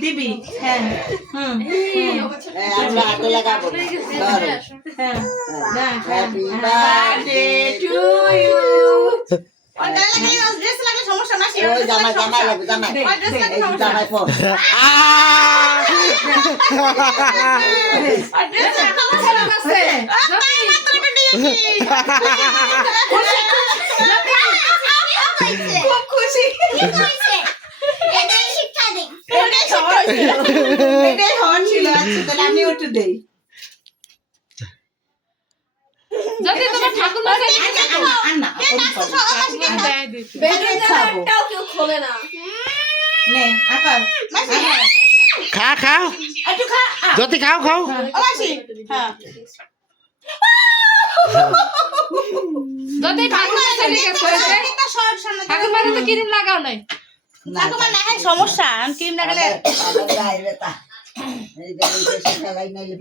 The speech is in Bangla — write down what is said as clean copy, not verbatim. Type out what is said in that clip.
দিবি হ্যাঁ আমরা হাতে লাগাবো ধরো হ্যাঁ হ্যাপি বার্থডে টু ইউ ওই জামাই জামাই লাগবে জামাই এই জামাই পর খুব খুশি এটাই হওয়ার ছিল। আচ্ছা তাহলে আমি ওটা দেই। যদি তোমার ঠাকুর মশাই আন্না খোলে না নে আকার খা খাও একটু খা জ্যোতি খাও খাও হ্যাঁ যদি ঠাকুর মশাই ঠাকুর মশাই তো ক্রিম লাগাও নাই সমস্যা ক্রিম লাগালে এই যে খেলাই নাইলে